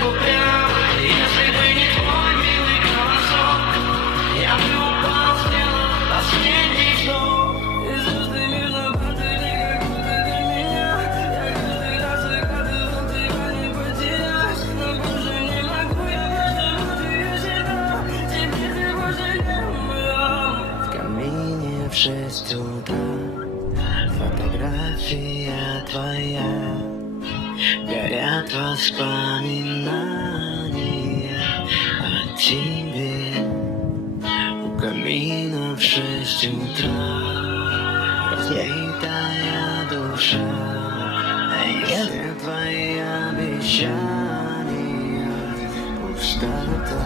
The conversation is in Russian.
купил. Если бы не твой милый голосок, я бы упал, сделал последний вдох. И звезды мирно падали, как будто для меня. Я каждый раз загадывал, тебя не потерять. Но больше не могу я выживать себя. Теперь ты больше не моя. В камине в 6 утра фотография твоя. Горят воспоминания о тебе. У камина в 6 утра разбитая душа. А все твои обещания пустота.